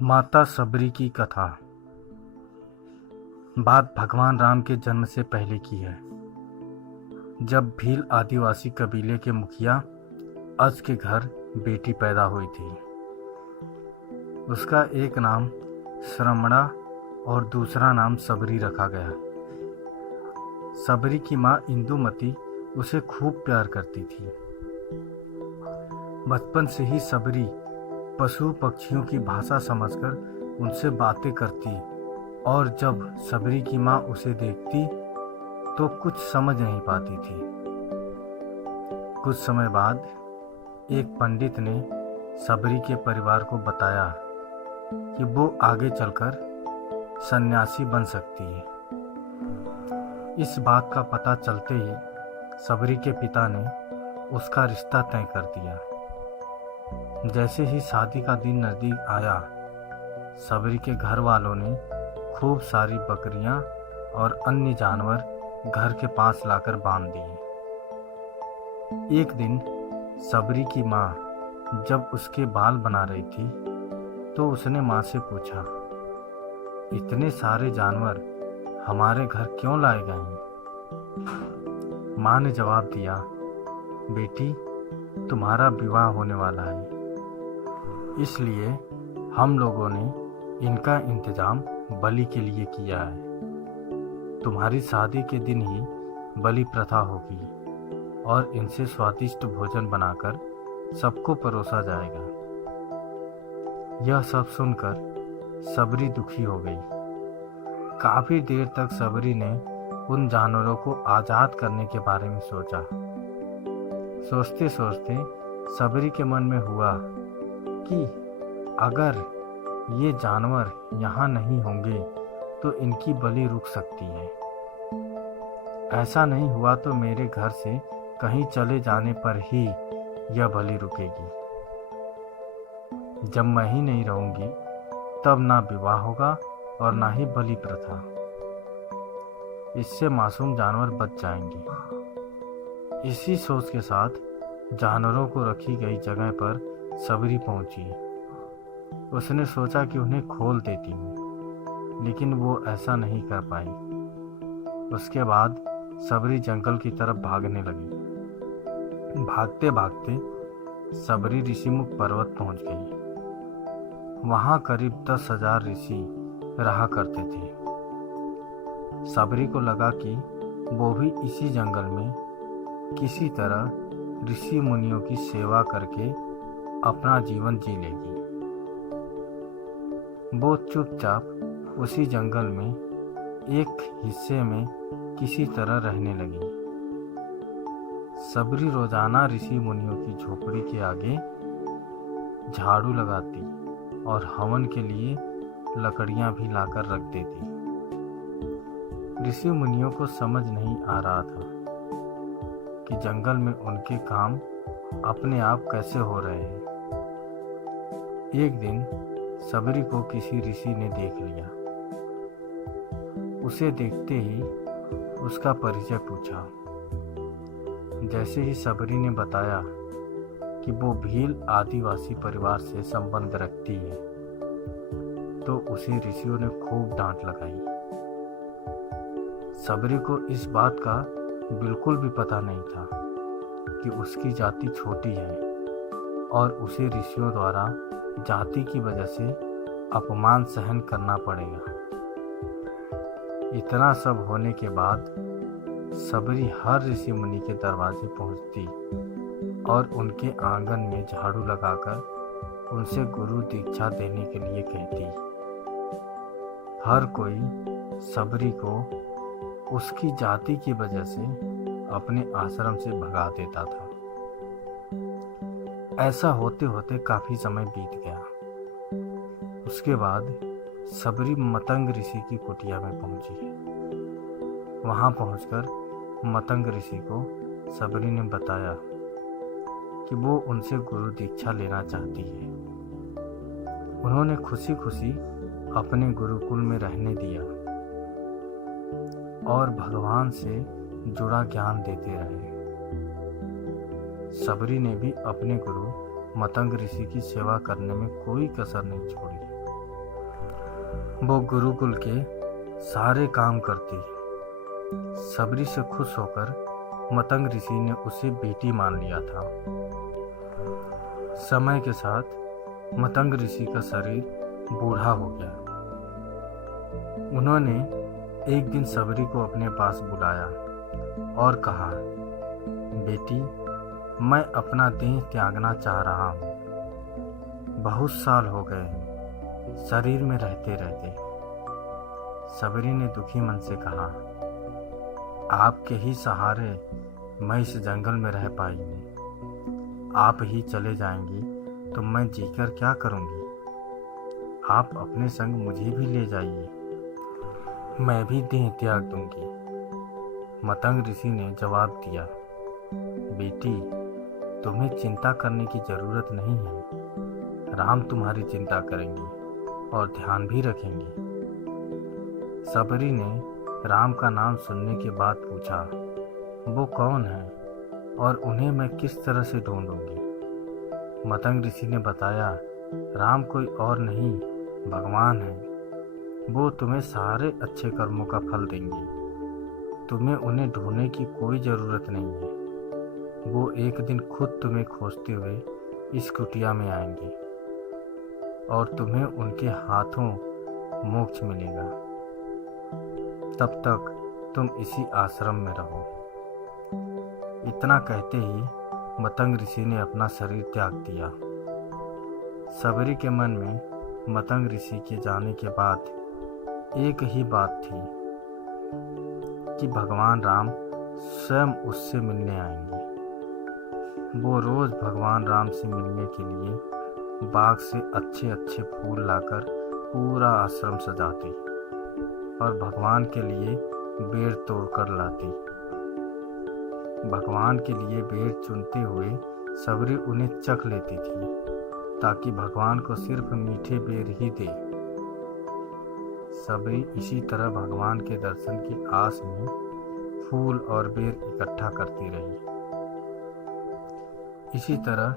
माता सबरी की कथा। बात भगवान राम के जन्म से पहले की है, जब भील आदिवासी कबीले के मुखिया अज के घर बेटी पैदा हुई थी। उसका एक नाम श्रमणा और दूसरा नाम सबरी रखा गया। सबरी की माँ इंदुमती उसे खूब प्यार करती थी। बचपन से ही सबरी पशु पक्षियों की भाषा समझकर उनसे बातें करती और जब सबरी की माँ उसे देखती तो कुछ समझ नहीं पाती थी। कुछ समय बाद एक पंडित ने सबरी के परिवार को बताया कि वो आगे चलकर सन्यासी बन सकती है। इस बात का पता चलते ही सबरी के पिता ने उसका रिश्ता तय कर दिया। जैसे ही शादी का दिन नजदीक आया, सबरी के घर वालों ने खूब सारी बकरियां और अन्य जानवर घर के पास लाकर बांध दिए। एक दिन सबरी की माँ जब उसके बाल बना रही थी तो उसने माँ से पूछा, इतने सारे जानवर हमारे घर क्यों लाए गए हैं? माँ ने जवाब दिया, बेटी, तुम्हारा विवाह होने वाला है, इसलिए हम लोगों ने इनका इंतजाम बलि के लिए किया है। तुम्हारी शादी के दिन ही बलि प्रथा होगी और इनसे स्वादिष्ट भोजन बनाकर सबको परोसा जाएगा। यह सब सुनकर सबरी दुखी हो गई। काफी देर तक सबरी ने उन जानवरों को आजाद करने के बारे में सोचा। सोचते सोचते सबरी के मन में हुआ कि अगर ये जानवर यहाँ नहीं होंगे तो इनकी बलि रुक सकती है। ऐसा नहीं हुआ तो मेरे घर से कहीं चले जाने पर ही यह बलि रुकेगी। जब मैं ही नहीं रहूंगी तब ना विवाह होगा और ना ही बलि प्रथा। इससे मासूम जानवर बच जाएंगे। इसी सोच के साथ जानवरों को रखी गई जगह पर सबरी पहुंची। उसने सोचा कि उन्हें खोल देती हूँ, लेकिन वो ऐसा नहीं कर पाई। उसके बाद सबरी जंगल की तरफ भागने लगी। भागते भागते सबरी ऋषिमुख पर्वत पहुंच गई। वहां करीब 10,000 ऋषि रहा करते थे। सबरी को लगा कि वो भी इसी जंगल में किसी तरह ऋषि मुनियों की सेवा करके अपना जीवन जी लेगी। वो चुपचाप उसी जंगल में एक हिस्से में किसी तरह रहने लगी। सबरी रोजाना ऋषि मुनियों की झोपड़ी के आगे झाड़ू लगाती और हवन के लिए लकड़ियां भी लाकर रख देती। ऋषि मुनियों को समझ नहीं आ रहा था कि जंगल में उनके काम अपने आप कैसे हो रहे हैं। एक दिन सबरी को किसी ऋषि ने देख लिया। उसे देखते ही उसका परिचय पूछा। जैसे ही सबरी ने बताया कि वो भील आदिवासी परिवार से संबंध रखती है, तो उसे ऋषियों ने खूब डांट लगाई। सबरी को इस बात का बिल्कुल भी पता नहीं था कि उसकी जाति छोटी है और उसे ऋषियों द्वारा जाति की वजह से अपमान सहन करना पड़ेगा। इतना सब होने के बाद सबरी हर ऋषि मुनि के दरवाजे पहुंचती और उनके आंगन में झाड़ू लगाकर उनसे गुरु दीक्षा देने के लिए कहती। हर कोई सबरी को उसकी जाति की वजह से अपने आश्रम से भगा देता था। ऐसा होते होते काफी समय बीत गया। उसके बाद सबरी मतंग ऋषि की कुटिया में पहुंची। वहां पहुंचकर मतंग ऋषि को सबरी ने बताया कि वो उनसे गुरु दीक्षा लेना चाहती है। उन्होंने खुशी खुशी अपने गुरुकुल में रहने दिया और भगवान से जुड़ा ज्ञान देते रहे। सबरी ने भी अपने गुरु मतंग ऋषि की सेवा करने में कोई कसर नहीं छोड़ी। वो गुरुकुल के सारे काम करती। सबरी से खुश होकर मतंग ऋषि ने उसे बेटी मान लिया था। समय के साथ मतंग ऋषि का शरीर बूढ़ा हो गया। उन्होंने एक दिन सबरी को अपने पास बुलाया और कहा, बेटी, मैं अपना देह त्यागना चाह रहा हूँ। बहुत साल हो गए शरीर में रहते रहते। सबरी ने दुखी मन से कहा, आपके ही सहारे मैं इस जंगल में रह पाई हूँ। आप ही चले जाएंगी तो मैं जीकर क्या करूँगी। आप अपने संग मुझे भी ले जाइए, मैं भी देह त्याग दूंगी। मतंग ऋषि ने जवाब दिया, बेटी, तुम्हें चिंता करने की जरूरत नहीं है। राम तुम्हारी चिंता करेंगे और ध्यान भी रखेंगे। सबरी ने राम का नाम सुनने के बाद पूछा, वो कौन है और उन्हें मैं किस तरह से ढूंढूंगी। मतंग ऋषि ने बताया, राम कोई और नहीं, भगवान है। वो तुम्हें सारे अच्छे कर्मों का फल देंगे। तुम्हें उन्हें ढूंढने की कोई ज़रूरत नहीं है। वो एक दिन खुद तुम्हें खोजते हुए इस कुटिया में आएंगे और तुम्हें उनके हाथों मोक्ष मिलेगा। तब तक तुम इसी आश्रम में रहो। इतना कहते ही मतंग ऋषि ने अपना शरीर त्याग दिया। सबरी के मन में मतंग ऋषि के जाने के बाद एक ही बात थी कि भगवान राम स्वयं उससे मिलने आएंगे। वो रोज भगवान राम से मिलने के लिए बाग से अच्छे अच्छे फूल लाकर पूरा आश्रम सजाती और भगवान के लिए बेर तोड़कर लाती। भगवान के लिए बेर चुनते हुए सबरी उन्हें चख लेती थी ताकि भगवान को सिर्फ मीठे बेर ही दे। सबरी इसी तरह भगवान के दर्शन की आस में फूल और बेर इकट्ठा करती रही। इसी तरह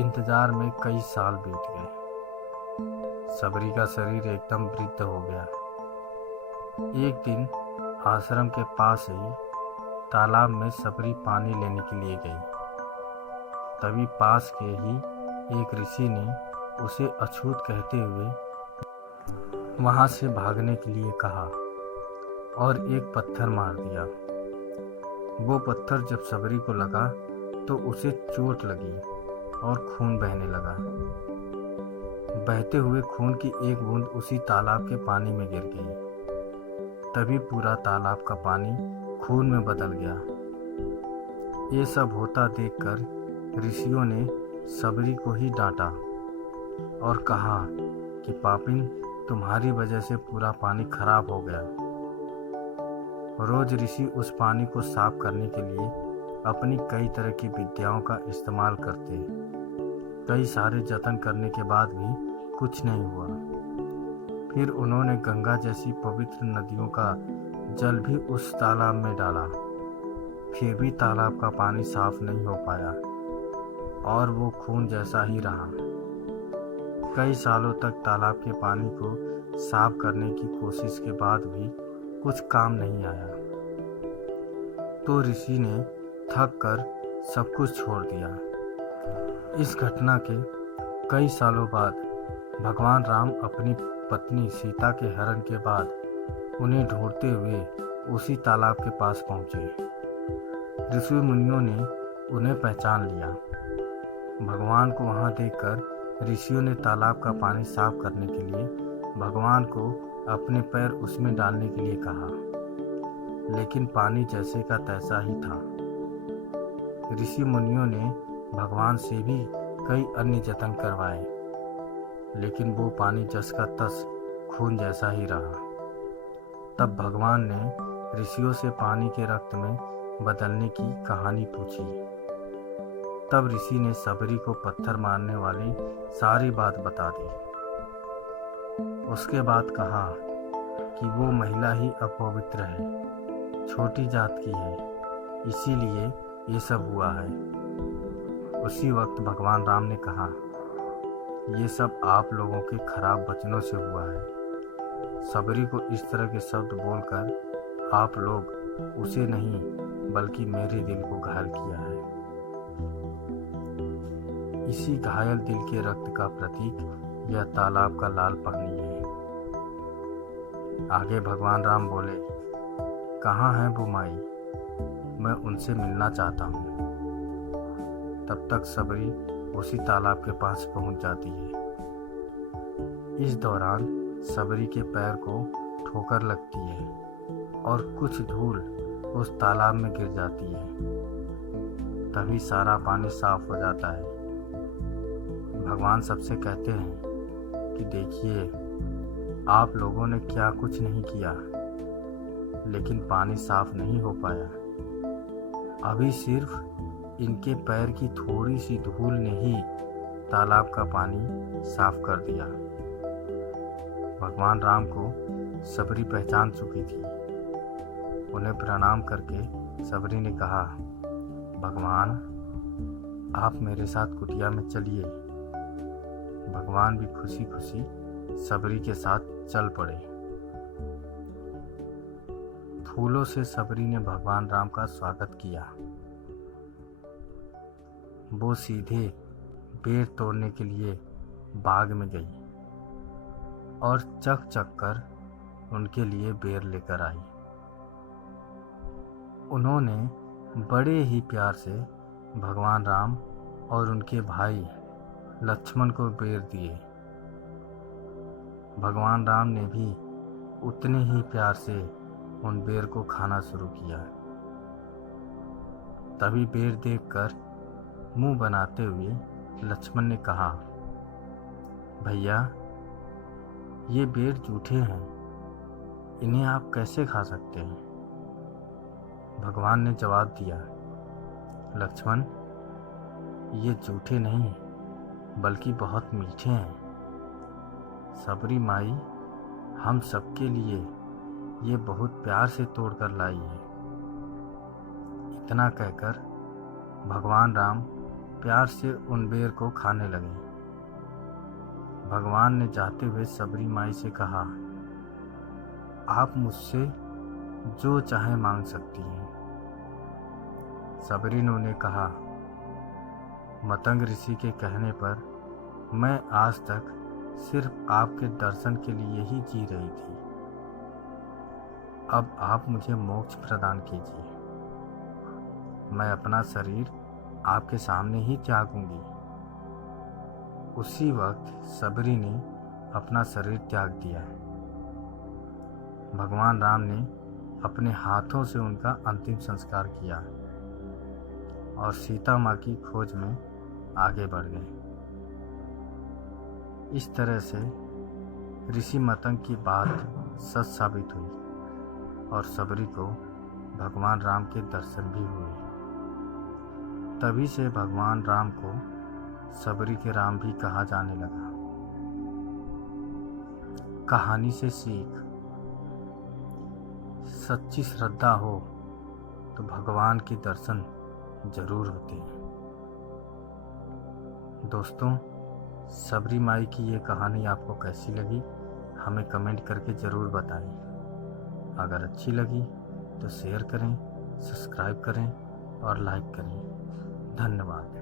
इंतजार में कई साल बीत गए। सबरी का शरीर एकदम वृद्ध हो गया। एक दिन आश्रम के पास ही तालाब में सबरी पानी लेने के लिए गई। तभी पास के ही एक ऋषि ने उसे अछूत कहते हुए वहां से भागने के लिए कहा और एक पत्थर मार दिया। वो पत्थर जब सबरी को लगा तो उसे चोट लगी और खून बहने लगा। बहते हुए खून की एक बूंद उसी तालाब के पानी में गिर गई। तभी पूरा तालाब का पानी खून में बदल गया। ये सब होता देखकर ऋषियों ने सबरी को ही डांटा और कहा कि पापिन, तुम्हारी वजह से पूरा पानी खराब हो गया। रोज ऋषि उस पानी को साफ करने के लिए अपनी कई तरह की विद्याओं का इस्तेमाल करते। कई सारे जतन करने के बाद भी कुछ नहीं हुआ। फिर उन्होंने गंगा जैसी पवित्र नदियों का जल भी उस तालाब में डाला। फिर भी तालाब का पानी साफ नहीं हो पाया और वो खून जैसा ही रहा। कई सालों तक तालाब के पानी को साफ करने की कोशिश के बाद भी कुछ काम नहीं आया। तो ऋषि ने थक कर सब कुछ छोड़ दिया। इस घटना के कई सालों बाद भगवान राम अपनी पत्नी सीता के हरण के बाद उन्हें ढूंढते हुए उसी तालाब के पास पहुंचे। ऋषि मुनियों ने उन्हें पहचान लिया। भगवान को वहां देखकर ऋषियों ने तालाब का पानी साफ करने के लिए भगवान को अपने पैर उसमें डालने के लिए कहा, लेकिन पानी जैसे का तैसा ही था। ऋषि मुनियों ने भगवान से भी कई अन्य जतन करवाए, लेकिन वो पानी जस का तस खून जैसा ही रहा। तब भगवान ने ऋषियों से पानी के रक्त में बदलने की कहानी पूछी। तब ऋषि ने सबरी को पत्थर मारने वाली सारी बात बता दी। उसके बाद कहा कि वो महिला ही अपवित्र है, छोटी जात की है, इसीलिए ये सब हुआ है। उसी वक्त भगवान राम ने कहा, ये सब आप लोगों के खराब वचनों से हुआ है। सबरी को इस तरह के शब्द बोलकर आप लोग उसे नहीं बल्कि मेरे दिल को घायल किया है। इसी घायल दिल के रक्त का प्रतीक यह तालाब का लाल पानी है। आगे भगवान राम बोले, कहाँ है वो माई, मैं उनसे मिलना चाहता हूँ। तब तक सबरी उसी तालाब के पास पहुँच जाती है। इस दौरान सबरी के पैर को ठोकर लगती है और कुछ धूल उस तालाब में गिर जाती है। तभी सारा पानी साफ हो जाता है। भगवान सबसे कहते हैं कि देखिए, आप लोगों ने क्या कुछ नहीं किया, लेकिन पानी साफ नहीं हो पाया। अभी सिर्फ इनके पैर की थोड़ी सी धूल ने ही तालाब का पानी साफ कर दिया। भगवान राम को सबरी पहचान चुकी थी। उन्हें प्रणाम करके सबरी ने कहा, भगवान, आप मेरे साथ कुटिया में चलिए। भगवान भी खुशी खुशी सबरी के साथ चल पड़े। फूलों से सबरी ने भगवान राम का स्वागत किया। वो सीधे बेर तोड़ने के लिए बाग में गई और चक चक कर उनके लिए बेर लेकर आई। उन्होंने बड़े ही प्यार से भगवान राम और उनके भाई लक्ष्मण को बेर दिए। भगवान राम ने भी उतने ही प्यार से उन बेर को खाना शुरू किया। तभी बेर देखकर मुंह बनाते हुए लक्ष्मण ने कहा, भैया, ये बेर जूठे हैं, इन्हें आप कैसे खा सकते हैं? भगवान ने जवाब दिया, लक्ष्मण, ये जूठे नहीं बल्कि बहुत मीठे हैं। सबरी माई हम सबके लिए ये बहुत प्यार से तोड़ कर लाई है। इतना कहकर भगवान राम प्यार से उन बेर को खाने लगे। भगवान ने जाते हुए सबरी माई से कहा, आप मुझसे जो चाहे मांग सकती हैं। सबरी ने उन्हें कहा, मतंग ऋषि के कहने पर मैं आज तक सिर्फ आपके दर्शन के लिए ही जी रही थी। अब आप मुझे मोक्ष प्रदान कीजिए। मैं अपना शरीर आपके सामने ही त्यागूंगी। उसी वक्त सबरी ने अपना शरीर त्याग दिया। भगवान राम ने अपने हाथों से उनका अंतिम संस्कार किया और सीता माँ की खोज में आगे बढ़ गए। इस तरह से ऋषि मतंग की बात सच साबित हुई और सबरी को भगवान राम के दर्शन भी हुए। तभी से भगवान राम को सबरी के राम भी कहा जाने लगा। कहानी से सीख, सच्ची श्रद्धा हो तो भगवान के दर्शन जरूर होते हैं। दोस्तों, सबरी माई की ये कहानी आपको कैसी लगी हमें कमेंट करके ज़रूर बताएं। अगर अच्छी लगी तो शेयर करें, सब्सक्राइब करें और लाइक करें। धन्यवाद।